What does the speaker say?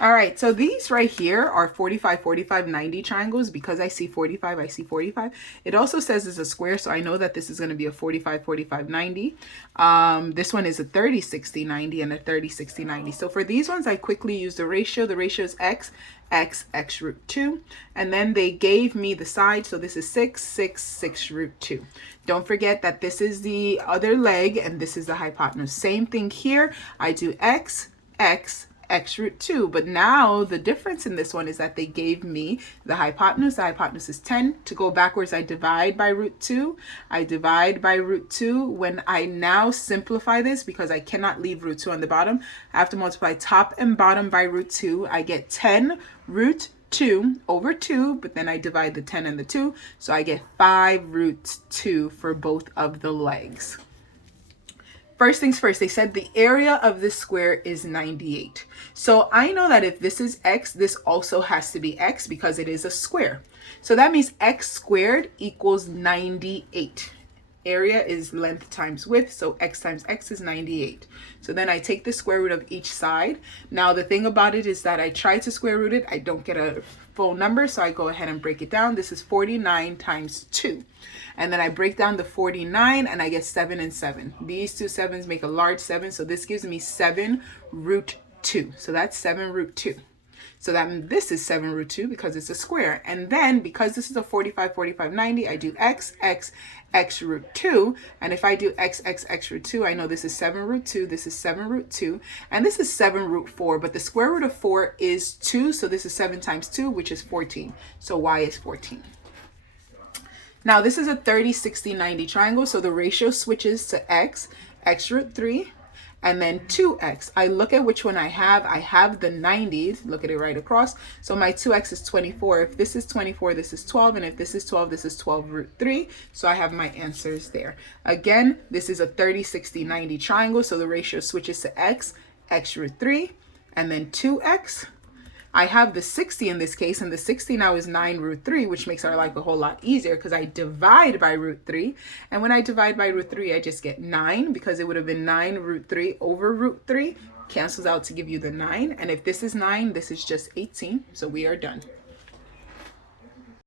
All right, so these right here are 45, 45, 90 triangles. Because I see 45, I see 45. It also says it's a square, so I know that this is going to be a 45, 45, 90. This one is a 30, 60, 90, and a 30, 60, 90. So for these ones, I quickly use the ratio. The ratio is x, x root 2. And then they gave me the side, so this is 6, 6, 6 root 2. Don't forget that this is the other leg, and this is the hypotenuse. Same thing here. I do x, x root 2, but now the difference in this one is that they gave me the hypotenuse. The hypotenuse is 10. To go backwards, I divide by root 2. I divide by root 2. When I now simplify this, because I cannot leave root 2 on the bottom, I have to multiply top and bottom by root 2. I get 10 root 2 over 2, but then I divide the 10 and the 2, so I get 5 root 2 for both of the legs. First things first, they said the area of this square is 98. So I know that if this is x, this also has to be x because it is a square. So that means x squared equals 98. Area is length times width, so x times x is 98. So then I take the square root of each side. Now the thing about it is that I try to square root it, I don't get a full number, so I go ahead and break it down. This is 49 times 2. And then I break down the 49 and I get 7 and 7. These two 7s make a large 7, so this gives me 7 root 2. So that's 7 root 2. So that this is 7 root 2 because it's a square. And then because this is a 45, 45, 90, I do x root 2. And if I do x root 2, I know this is 7 root 2, this is 7 root 2, and this is 7 root 4. But the square root of 4 is 2, so this is 7 times 2, which is 14. So y is 14. Now this is a 30, 60, 90 triangle, so the ratio switches to x root 3, and then 2x. I look at which one I have. I have the 90s. Look at it right across. So my 2x is 24. If this is 24, this is 12. And if this is 12, this is 12 root 3. So I have my answers there. Again, this is a 30, 60, 90 triangle. So the ratio switches to x root 3, and then 2x. I have the 60 in this case, and the 60 now is 9 root 3, which makes our life a whole lot easier because I divide by root 3. And when I divide by root 3, I just get 9 because it would have been 9 root 3 over root 3. Cancels out to give you the 9. And if this is 9, this is just 18. So we are done.